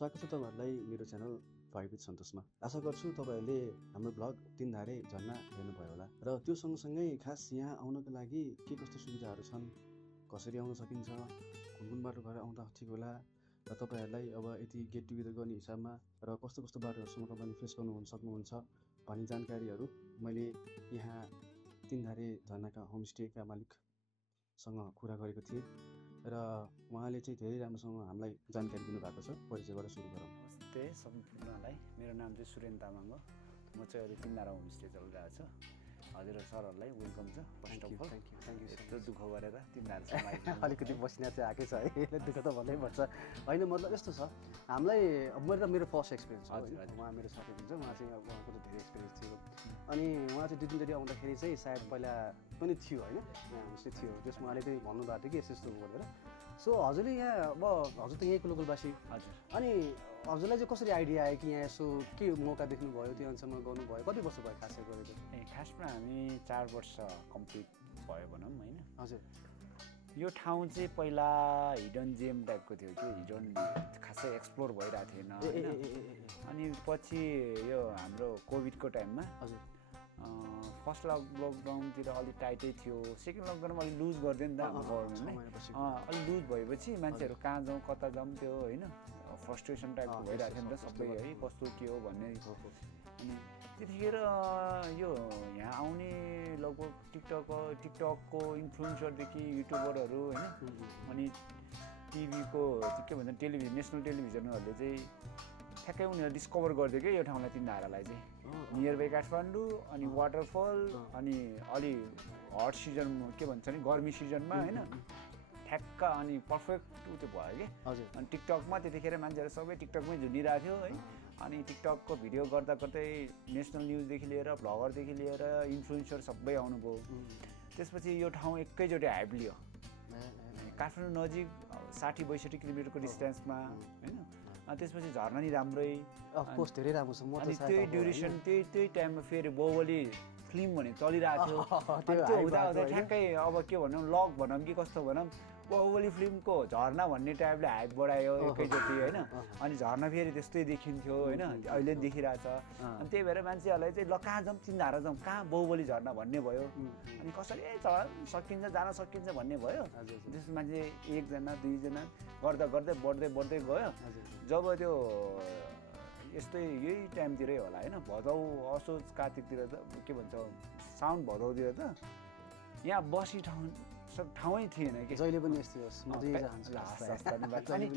स्वागत छ तपाईँहरूलाई मेरो च्यानल भाइब विथ सन्तोषमा। आशा गर्छु तपाईँहरूले हाम्रो ब्लग तीनधारे झरना हेर्नुभयो होला र त्यो सँगसँगै खास यहाँ आउनको लागि के कस्तो सुविधाहरू छन्, कसरी आउन सकिन्छ, कुन कुन बाटो भएर आउँदा ठिक होला र तपाईँहरूलाई अब यति गेट टुगेदर गर्ने हिसाबमा र कस्तो कस्तो बाटोहरूसँग तपाईँले फेस गर्नु सक्नुहुन्छ भन्ने जानकारीहरू मैले यहाँ तीनधारे झरनाका होमस्टेका मालिकसँग कुरा गरेको थिएँ र उहाँले चाहिँ धेरै राम्रोसँग हामीलाई जानकारी दिनुभएको छ। परिचयबाट सुरु गरौँ। नमस्ते सम्पूर्णलाई, मेरो नाम चाहिँ सुरेन तामाङ हो। म चाहिँ अहिले तीनधारा होमस्टे चलिरहेको छु। हजुर सरहरूलाई वेलकम छ। First of all thank you. यस्तो दुःख गरेर तीनधारासम्म अलिकति बसिना चाहिँ आएकै छ है, दुःख त भन्नै पर्छ होइन। मतलब यस्तो छ, हामीलाई मेरो फर्स्ट एक्सपिरियन्स हो। उहाँ मेरो साथी हुनुहुन्छ, उहाँ चाहिँ अब उहाँको त धेरै एक्सपिरियन्स थियो अनि उहाँ चाहिँ 2-3 आउँदाखेरि चाहिँ सायद पहिला पनि थियो होइन, यहाँ होमस्टे थियो। त्यसमा उहाँले चाहिँ भन्नुभएको थियो कि यस्तो यस्तो गरेर। सो हजुरले यहाँ अब हजुर त यहीँको लोकलवासी, हजुर, अनि हजुरलाई चाहिँ कसरी आइडिया आयो कि यहाँ यसो के मौका देख्नुभयो, त्यो अनुसारमा गर्नुभयो? कति वर्ष भयो खासै गरेको? खासमा हामी 4 वर्ष कम्प्लिट भयो भनौँ होइन। हजुर, यो ठाउँ चाहिँ पहिला हिडन जेम टाइपको थियो कि, हिडन खासै एक्सप्लोर भइरहेको थिएन होइन। अनि पछि यो हाम्रो कोभिडको टाइममा हजुर, फर्स्ट लकडाउनतिर अलिक टाइटै थियो, सेकेन्ड लकडाउनमा अलिक लुज गरिदियो नि त हाम्रो गभर्मेन्टले। अलिक लुज भएपछि मान्छेहरू कहाँ जाउँ कता जाउँ त्यो होइन फ्रस्ट्रेसन टाइपको भइरहेको थियो नि त सबै है, कस्तो के हो भन्ने। अनि त्यतिखेर यो यहाँ आउने लगभग टिकटकको इन्फ्लुएन्सरदेखि युट्युबरहरू होइन, अनि टिभीको के भन्छ टेलिभिजन, नेसनल टेलिभिजनहरूले चाहिँ ठ्याक्कै उनीहरू डिस्कभर गरिदियो क्या यो ठाउँलाई, तीनधारालाई चाहिँ नियर बाई काठमाडौँ। अनि वाटरफल, अनि अलि हट सिजन के भन्छ नि गर्मी सिजनमा होइन, ठ्याक्क अनि पर्फेक्ट त्यो भयो कि। हजुर। अनि टिकटकमा त्यतिखेर मान्छेहरू सबै टिकटकमै झुन्डिरहेको थियो है। अनि टिकटकको भिडियो गर्दा गर्दै नेसनल न्युजदेखि लिएर भ्लगरदेखि लिएर इन्फ्लुएन्सर सबै आउनुभयो। त्यसपछि यो ठाउँ एकैचोटि हाइप लियो। काठमाडौँ नजिक 60-62 किलोमिटरको डिस्टेन्समा होइन। त्यसपछि झर्ना नि राम्रै, अफकोर्स धेरै राम्रो छ। अनि त्यही ड्युरेसन त्यही टाइममा फेरि बाहुबली फिल्म भने चलिरहेको थियो। त्यो हुँदा हुँदा ठ्याक्कै अब के भनौँ लक भनौँ कि कस्तो भनौँ, बाहुबली फिल्मको झर्ना भन्ने टाइपले हाइप बढायो एकैचोटि होइन। अनि झर्ना फेरि त्यस्तै देखिन्थ्यो होइन, अहिले पनि देखिरहेछ। अनि त्यही भएर मान्छेहरूलाई चाहिँ ल कहाँ जाउँ, तीनधारा जाउँ, कहाँ बाहुबली झर्ना भन्ने भयो। अनि कसरी सकिन्छ जान सकिन्छ भन्ने भयो। त्यसमा मान्छे 1जना 2जना गर्दा गर्दै बढ्दै गयो। जब त्यो यस्तै यही टाइमतिरै होला होइन, भदौ असोज कार्तिकतिर त के भन्छ साउन भदौतिर त यहाँ बसी ठाउँै थिएन कि, जहिले पनि यस्तै होस्। अनि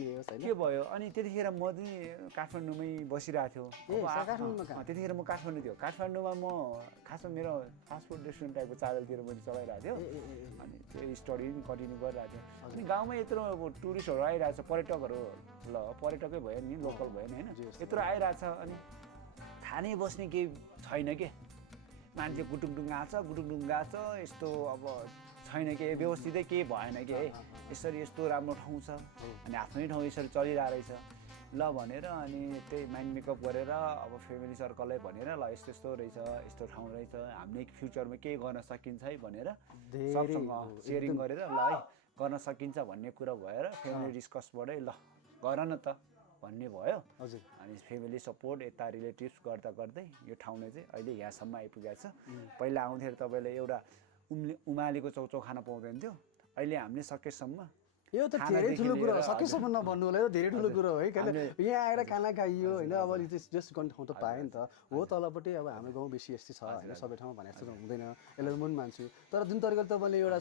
के भयो, अनि त्यतिखेर म चाहिँ काठमाडौँमै बसिरहेको थियो। त्यतिखेर म काठमाडौँ थियो, काठमाडौँमा म खासमा मेरो फास्टफुड रेस्टुरेन्ट टाइपको चाडलतिर मैले चलाइरहेको थियो। अनि त्यो स्टडी पनि कन्टिन्यू गरिरहेको थियो। अनि गाउँमा यत्रो अब टुरिस्टहरू आइरहेछ, पर्यटकहरू, ल पर्यटकै भयो नि, लोकल भयो नि होइन, यत्रो आइरहेछ। अनि खाने बस्ने केही छैन के, मान्छे गुटुङडुङ गएको छ, यस्तो अब छैन कि, व्यवस्थितै केही भएन कि है। यसरी यस्तो राम्रो ठाउँ छ अनि आफ्नै ठाउँ यसरी चलिरहेको रहेछ ल भनेर, अनि त्यही माइन्ड मेकअप गरेर अब फ्यामिली सर्कललाई भनेर ल यस्तो यस्तो रहेछ, यस्तो ठाउँ रहेछ, हामीले फ्युचरमा केही गर्न सकिन्छ है भनेर सबसँग सेयरिङ गरेर ल है गर्न सकिन्छ भन्ने कुरा भएर फ्यामिली डिस्कसबाटै ल गर न त भन्ने भयो। हजुर। अनि फ्यामिली सपोर्ट यता रिलेटिभ्स गर्दा गर्दै यो ठाउँले चाहिँ अहिले यहाँसम्म आइपुगेको छ। पहिला आउँदाखेरि तपाईँले एउटा उमालेको चौचौ खान पाउँदैन थियो, अहिले हामीले सकेसम्म यो त धेरै ठुलो कुरो हो। सकेसम्म नभन्नु होला, यो धेरै ठुलो कुरो हो है। किन यहाँ आएर खाना खाइयो होइन, अब जस्ट गर्ने ठाउँ त पाएँ नि त हो। तलपट्टि अब हाम्रो गाउँ बेसी यस्तै छ होइन, सबै ठाउँमा भने जस्तो हुँदैन, यसलाई पनि मान्छु। तर जुन तरिकाले तपाईँले एउटा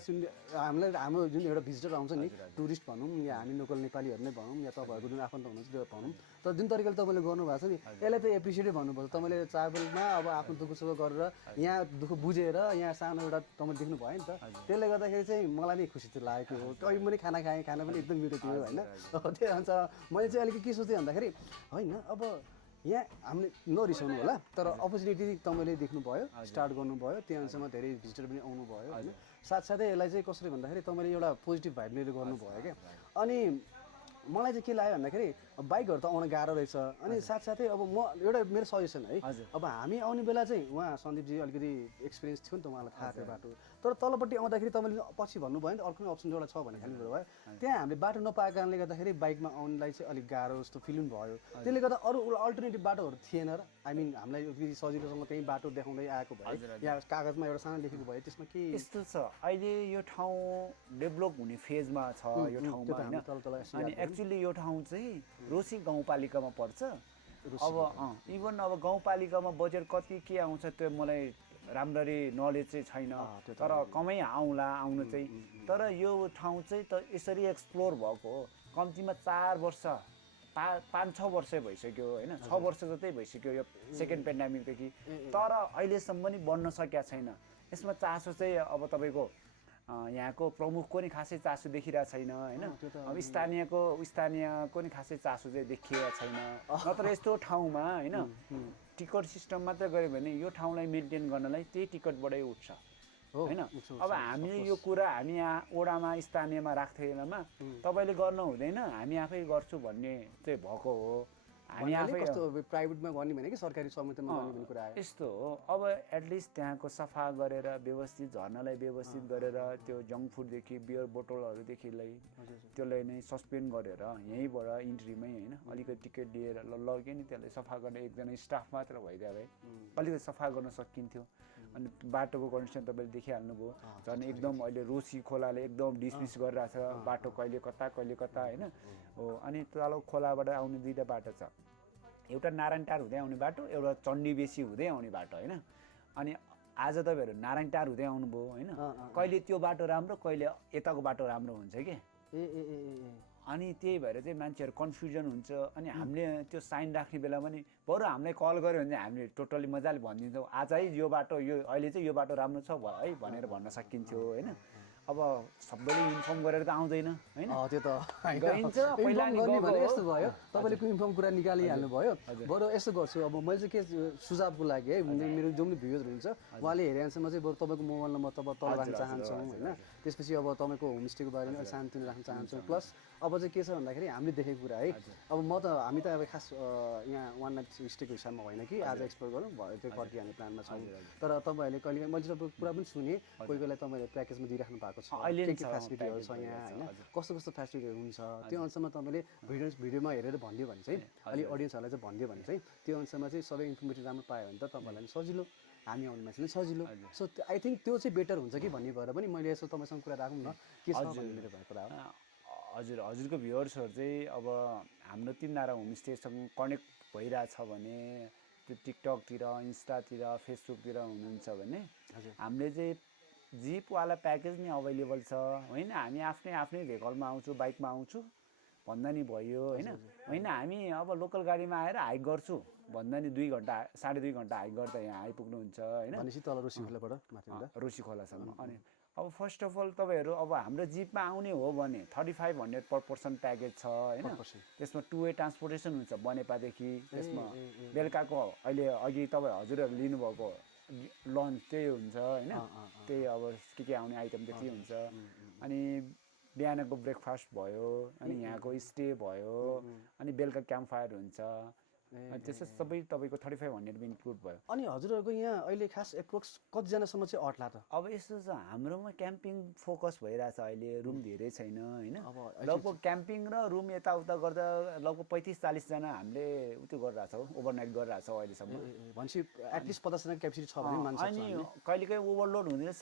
हामीलाई हाम्रो जुन एउटा भिजिटर आउँछ नि, टुरिस्ट भनौँ या हामी लोकल नेपालीहरू नै भनौँ या तपाईँहरूको जुन आफन्त हुनुहुन्छ त्यो भनौँ, तर जुन तरिकाले तपाईँले गर्नुभएको छ नि यसलाई त एप्रिसिएटै भन्नुपर्छ। तपाईँले ट्राभलमा अब आफ्नो दुःख सुख गरेर यहाँ दुःख बुझेर यहाँ सानो एउटा तपाईँ देख्नु भयो नि त, त्यसले गर्दाखेरि चाहिँ मलाई नै खुसी चाहिँ लागेको हो। कहीँ पनि खाना खाएँ, खाना पनि एकदम मिठो थियो होइन। त्यही भन्छ मैले चाहिँ अलिकति के सोचेँ भन्दाखेरि होइन, अब यहाँ हामीले नरिसाउनु होला, तर अपर्च्युनिटी तपाईँले देख्नुभयो, स्टार्ट गर्नुभयो, त्यो अनुसारमा धेरै भिजिटर पनि आउनुभयो होइन। साथसाथै यसलाई चाहिँ कसरी भन्दाखेरि तपाईँले एउटा पोजिटिभ भाइब लिएर गर्नुभयो क्या। अनि मलाई चाहिँ के लाग्यो भन्दाखेरि बाइकहरू त आउन गाह्रो रहेछ अनि साथसाथै अब म एउटा मेरो सजेसन है अब हामी आउने बेला चाहिँ उहाँ सन्दीपजी अलिकति एक्सपिरियन्स थियो नि त उहाँलाई थाहा थियो बाटो तर तलपट्टि आउँदाखेरि तपाईँले पछि भन्नुभयो नि त अर्को अप्सन एउटा छ भन्ने खालको भयो त्यहाँ हामीले बाटो नपाएको कारणले गर्दाखेरि बाइकमा आउनलाई चाहिँ अलिक गाह्रो जस्तो फिलिङ भयो त्यसले गर्दा अरू अल्टरनेटिभ बाटोहरू थिएन र आई मिन हामीलाई सजिलोसँग त्यही बाटो देखाउँदै आएको भयो या कागजमा एउटा सानो लेखेको भयो त्यसमा के यस्तो छ अहिले यो ठाउँ डेभलप हुने फेजमा छ यो ठाउँमा हैन अनि एक्चुअली यो ठाउँ चाहिँ रोसी गाउँपालिकामा पर्छ अब इभन अब गाउँपालिकामा बजेट कति के आउँछ त्यो मलाई राम्ररी नलेज चाहिँ छैन तर कमै आउनु चाहिँ तर यो ठाउँ चाहिँ त यसरी एक्सप्लोर भएको हो कम्तीमा 4 वर्ष 5-6 वर्ष भइसक्यो हैन 6 वर्ष जतै भइसक्यो यो सेकेन्ड पेन्डेमिकदेखि तर अहिलेसम्म पनि बन्न सकेको छैन यसमा चासो चाहिँ अब तपाईको यहाँको प्रमुखको नि खासै चासो देखिरहेको छैन हैन अब स्थानीयको नि खासै चासो चाहिँ देखिएको छैन नत्र यस्तो ठाउँमा हैन टिकट सिस्टम मात्र गऱ्यो भने यो ठाउँलाई मेन्टेन गर्नलाई त्यही टिकटबाटै उठ्छ हैन अब हामीले यो कुरा हामी यहाँ ओडामा स्थानीयमा राख्थ्यो बेलामा तपाईले गर्न हुँदैन हामी आफै गर्छु भन्ने चाहिँ भएको हो हामी आफै कस्तो प्राइभेटमा गर्ने भने कि सरकारी समितिमा गर्ने भन्ने कुरा आयो यस्तो हो अब एटलिस्ट त्यहाँको सफा गरेर व्यवस्थित झर्नालाई व्यवस्थित गरेर त्यो जङ्क फुडदेखि बियर बोतलहरूदेखि त्यसलाई नै सस्पेन्ड गरेर यहीँबाट इन्ट्रीमै हैन अलिकति टिकट दिएर लग्यो नि त्यसलाई सफा गर्ने एकजना स्टाफ मात्र भइदियो भए अलिकति सफा गर्न सकिन्थ्यो अनि बाटोको कन्डिसन तपाईँले देखिहाल्नुभयो झन् एकदम अहिले रोसी खोलाले एकदम डिसमिस गरिरहेछ बाटो कहिले कता हैन हो अनि तल खोलाबाट आउने दुईटा बाटो छ एउटा नारायणटार हुँदै आउने बाटो एउटा चण्डी बेसी हुँदै आउने बाटो हैन अनि आज तपाईहरु नारायणटार हुँदै आउनुभयो हैन कहिले त्यो बाटो राम्रो कहिले यताको बाटो राम्रो हुन्छ के अनि त्यही भएर चाहिँ मान्छेहरु कन्फ्युजन हुन्छ अनि हामीले त्यो साइन राख्ने बेला पनि बरु हामीलाई कल गर्यो भने हामीले टोटली मजाले भनिदिन्छौँ आज है यो बाटो यो अहिले चाहिँ यो बाटो राम्रो छ है भनेर भन्न सकिन्थ्यो हैन अब सबैले इन्फर्म गरेर त आउँदैन हैन त्यो त गइन्छ पहिला नि भने यस्तो भयो तपाईले को इन्फर्म कुरा निकालिहाल्नु भयो बरु यसो गर्छु अब मैले चाहिँ के सुझावको लागि है मेरो जो पनि भ्युज हुन्छ उहाँले हेरेअनुसारमा चाहिँ बरु तपाईको मोबाइल नम्बर तब तल राख्न चाहन्छौँ हैन त्यसपछि अब तपाईको होमस्टेको बारेमा अलि शान्तिले राख्न चाहन्छौँ प्लस अब चाहिँ के छ भन्दाखेरि हामीले देखेको कुरा है अब म त हामी त अब खास यहाँ वान नाइट स्टेको हिसाबमा होइन कि आज एक्सप्लोर गरौँ भयो त्यो कति हाल्ने प्लानमा छौँ तर तपाईँहरूले कहिले मैले तपाईँको कुरा पनि सुने कोही कोहीलाई तपाईँले प्याकेजमा दिइराख्नु भएको छ के फेसिलिटीहरू छ यहाँ होइन कस्तो कस्तो फेसिलिटीहरू हुन्छ त्यो अनुसारमा तपाईँले भिडियोमा हेरेर भनिदियो भने चाहिँ अलिक अडियन्सहरूलाई चाहिँ भनिदियो भने चाहिँ त्यो अनुसारमा चाहिँ सबै इन्फर्मेसन राम्रो पायो भने त तपाईँहरूलाई सजिलो हामी आउने मान्छेले सजिलो सो आई थिङ्क त्यो चाहिँ बेटर हुन्छ कि भन्ने भएर पनि मैले यसो तपाईँसँग कुरा राखौँ न के छ भन्ने मेरो भएको कुरा हो हजुरको भ्युअर्सहरू चाहिँ अब हाम्रो तिनवटा होमस्टेसँग कनेक्ट भइरहेछ भने त्यो टिकटकतिर इन्स्टातिर फेसबुकतिर हुनुहुन्छ भने हामीले चाहिँ जिपवाला प्याकेज नै अभाइलेबल छ होइन हामी आफ्नै भेकलमा आउँछु बाइकमा आउँछु भन्दा नि भयो होइन हामी अब लोकल गाडीमा आएर हाइक गर्छु भन्दा नि 2 घन्टा 2.5 घन्टा हाइक गर्दा यहाँ आइपुग्नुहुन्छ होइन तल रोसी खोलासम्म अनि अब फर्स्ट अफ अल तपाईँहरू अब हाम्रो जिपमा आउने हो भने 3500 पर पर्सन प्याकेज छ होइन त्यसमा 2 वे ट्रान्सपोर्टेसन हुन्छ बनेपादेखि त्यसमा बेलुकाको अहिले अघि तपाईँ हजुरहरू लिनुभएको लन्च त्यही हुन्छ होइन त्यही अब के आउने आइटम त्यति हुन्छ अनि बिहानको ब्रेकफास्ट भयो अनि यहाँको स्टे भयो अनि बेलुका क्याम्प फायर हुन्छ त्यसै सबै तपाईँको 3500 भी इन्क्लुड भयो अनि हजुरहरूको यहाँ अहिले खास एप्रोक्स कतिजनासम्म चाहिँ अट्ला त अब यस्तो छ हाम्रोमा क्याम्पिङ फोकस भइरहेछ अहिले रुम धेरै छैन होइन लगभग क्याम्पिङ र रुम यताउता गर्दा लगभग 35-40 जना हामीले उत्यो गरिरहेछौँ ओभरनाइट गरिरहेछौँ अहिलेसम्म भनेपछि एटलिस्ट 50 जना क्यापेसिटी छ भने मान्छ अनि कहिलेकाहीँ ओभरलोड हुँदैन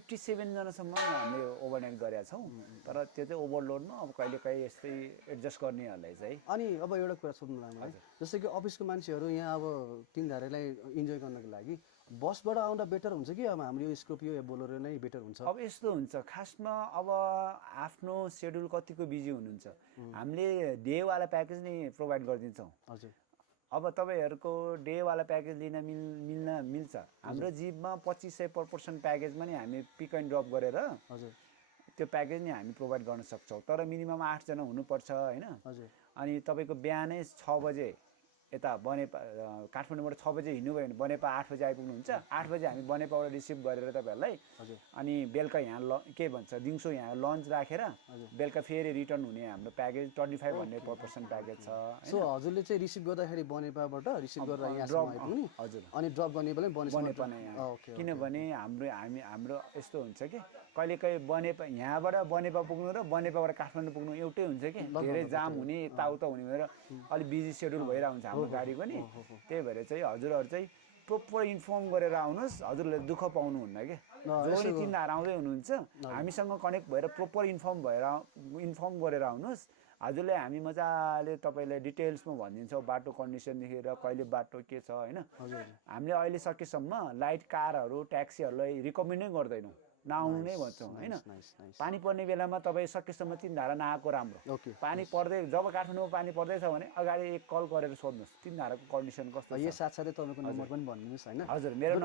57 जनासम्म हामीले ओभरनाइट गरेका छौँ तर त्यो चाहिँ ओभरलोडमा अब कहिलेकाहीँ यस्तै एडजस्ट गर्नेहरूलाई चाहिँ अनि अब एउटा कुरा सोध्नु लाग्यो जस्तै कि अफिसको मान्छेहरू यहाँ अब तिनधारेलाई इन्जोय गर्नको लागि बसबाट आउँदा बेटर हुन्छ कि अब हाम्रो यो स्कर्पियो या बोलेरो नै बेटर हुन्छ अब यस्तो हुन्छ खासमा अब आफ्नो सेड्युल कतिको बिजी हुनुहुन्छ हामीले डेवाला प्याकेज नै प्रोभाइड गरिदिन्छौँ हजुर अब तपाईँहरूको डेवाला प्याकेज लिन मिल्छ हाम्रो जिपमा 2500 पर पर्सन प्याकेजमा नि हामी पिक एन्ड ड्रप गरेर हजुर त्यो प्याकेज नि हामी प्रोभाइड गर्न सक्छौँ तर मिनिमम 8 जना हुनुपर्छ हैन हजुर अनि तपाईँको बिहानै 6 बजे यता बनेपा काठमाडौँबाट 6 बजे हिँड्नुभयो भने बनेपा 8 बजे आइपुग्नुहुन्छ 8 बजे हामी बनेपाबाट रिसिभ गरेर तपाईँहरूलाई अनि बेलुका यहाँ के भन्छ दिउँसो यहाँ लन्च राखेर बेलुका फेरि रिटर्न हुने हाम्रो प्याकेज 2500 पर पर्सन प्याकेज छ सो हजुरले चाहिँ रिसिभ गर्दाखेरि बनेपाबाट रिसिभ गरेर यहाँसम्म आइपुग्ने हजुर अनि ड्रप गर्ने बेला बनेपा नै किनभने हाम्रो यस्तो हुन्छ कि कहिलेकाहीँ बनेपा यहाँबाट बनेपा पुग्नु र बनेपाबाट काठमाडौँ पुग्नु एउटै हुन्छ कि धेरै जाम हुने यताउता हुने भनेर अलिक बिजी सेड्युल भइरहेको हुन्छ हाम्रो गाडीको नि त्यही भएर चाहिँ हजुरहरू चाहिँ प्रोपर इन्फर्म गरेर आउनुहोस् हजुरले दुःख पाउनुहुन्न कि जसले तिनीहरू आउँदै हुनुहुन्छ हामीसँग कनेक्ट भएर प्रोपर इन्फर्म गरेर आउनुहोस् हजुरले हामी मजाले तपाईँलाई डिटेल्समा भनिदिन्छौँ बाटो कन्डिसनदेखि र कहिले बाटो के छ होइन हामीले अहिले सकेसम्म लाइट कारहरू ट्याक्सीहरूलाई रिकमेन्डै गर्दैनौँ नआउनु नै भन्छौँ होइन पानी पर्ने बेलामा तपाईँ सकेसम्म तिनधारा नआएको राम्रो पानी पर्दै जब काठमाडौँमा पानी पर्दैछ भने अगाडि एक कल गरेर सोध्नुहोस् तिनधाराको कन्डिसन कस्तो छ यो साथसाथै तपाईँको नम्बर पनि भनिदिनुहोस् होइन हजुर मेरो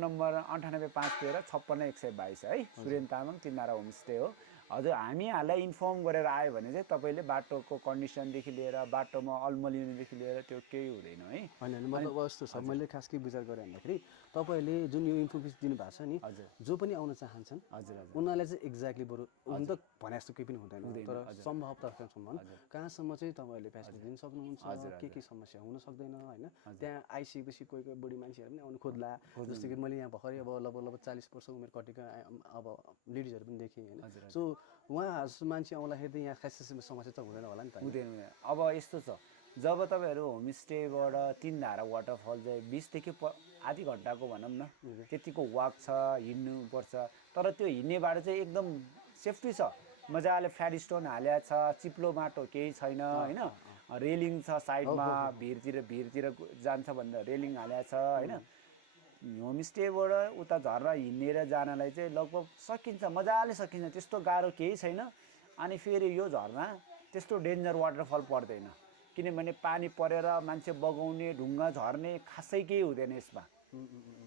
नम्बर 9853566122 है सुरेन तामाङ तिनधारा होमस्टे हो हजुर हामीहरूलाई इन्फर्म गरेर आयो भने चाहिँ तपाईँले बाटोको कन्डिसनदेखि लिएर बाटोमा अल्मलिनुदेखि लिएर त्यो केही हुँदैन है होइन मतलब यस्तो छ मैले खास के विचार गरेँ भन्दाखेरि तपाईँले जुन यो इन्फर्मेसन दिनुभएको छ नि जो पनि आउन चाहन्छन् उनीहरूलाई चाहिँ एक्ज्याक्टली बरु हुन त भने जस्तो केही पनि हुँदैन तर सम्भवतसम्म कहाँसम्म चाहिँ तपाईँहरूले फेसिलिटी दिन सक्नुहुन्छ के समस्या हुन सक्दैन होइन त्यहाँ आइसकेपछि कोही कोही बुढी मान्छेहरू पनि आउनु खोज्ला जस्तो कि मैले यहाँ भर्खरै अब लगभग 40 वर्ष उमेर कटेका अब लेडिजहरू पनि देखेँ होइन सो उहाँहरू मान्छे आउँदाखेरि त यहाँ खास समस्या त हुँदैन होला नि त हुँदैन अब यस्तो छ जब तपाईँहरू होमस्टेबाट तिनधारा वाटरफल चाहिँ 20देखि आधी घन्टाको भनौँ न त्यतिको वाक छ हिँड्नुपर्छ तर त्यो हिँड्ने बाटो चाहिँ एकदम सेफ्टी छ मजाले फ्ल्याट स्टोन हालेको छ चिप्लो माटो केही छैन होइन रेलिङ छ साइडमा भिरतिर जान्छ भनेर रेलिङ हालेको छ होइन होमस्टेबाट उता झर्रा हिँडेर जानलाई चाहिँ लगभग सकिन्छ मजाले सकिन्छ त्यस्तो गाह्रो केही छैन अनि फेरि यो झर्ना त्यस्तो डेन्जर वाटरफल पर्दैन किनभने पानी परेर मान्छे बगाउने ढुङ्गा झर्ने खासै केही हुँदैन यसमा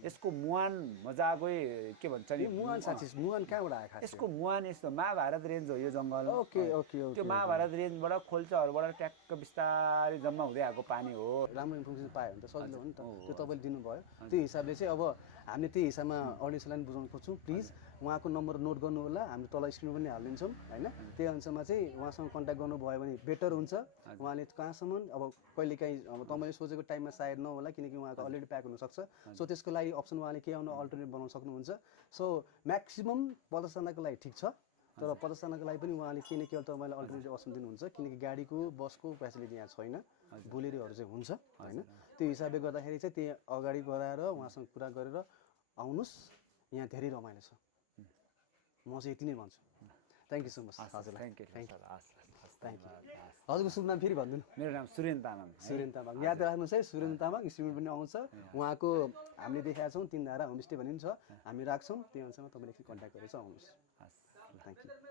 यसको मुहान मजाकै के भन्छ नि मुहान साथी मुहान कहाँबाट आयो खास यसको मुहान यस्तो महाभारत रेन्ज हो यो जङ्गल ओके त्यो महाभारत रेन्जबाट खोल्चाहरूबाट ट्याक्क बिस्तारै जम्मा हुँदै आएको पानी हो राम्रो इन्फर्मेसन पायो भने त सजिलो हो नि त त्यो तपाईँले दिनुभयो त्यो हिसाबले चाहिँ अब हामीले त्यही हिसाबमा अडियन्सलाई पनि बुझाउन खोज्छौँ प्लिज उहाँको नम्बर नोट गर्नु होला हामी तल स्क्रिनमा पनि हालिदिन्छौँ होइन त्यही अनुसारमा चाहिँ उहाँसँग कन्ट्याक्ट गर्नुभयो भने बेटर हुन्छ उहाँले कहाँसम्म अब कहिलेकाहीँ अब तपाईँले सोचेको टाइममा सायद नहोला किनकि उहाँको अलरेडी प्याक हुनसक्छ सो त्यसको लागि अप्सन उहाँले के आउनु अल्टरनेट बनाउन सक्नुहुन्छ सो म्याक्सिमम् 50 जनाको लागि ठिक छ तर 50 जनाको लागि पनि उहाँले के न के तपाईँलाई अल्टरनेटिभ अप्सन दिनुहुन्छ किनकि गाडीको बसको फेसिलिटी यहाँ छैन बोलेरोहरू चाहिँ हुन्छ होइन त्यो हिसाबले गर्दाखेरि चाहिँ त्यही अगाडि गराएर उहाँसँग कुरा गरेर आउनुहोस् यहाँ धेरै रमाइलो छ म चाहिँ यति नै भन्छु थ्याङ्क यू सो मच हजुरलाई थ्याङ्क यू हजुरको शुभ नाम फेरि भनिदिनु मेरो नाम सुरेन तामाङ याद राख्नुहोस् है सुरेन तामाङ स्क्रिनमा पनि आउँछ उहाँको हामीले देखाएको छौँ तिनधारा होमस्टे भनिन्छ हामी राख्छौँ त्यो अनुसार तपाईँले कन्ट्याक्ट गरेर चाहिँ आउनुहोस् थ्याङ्क यू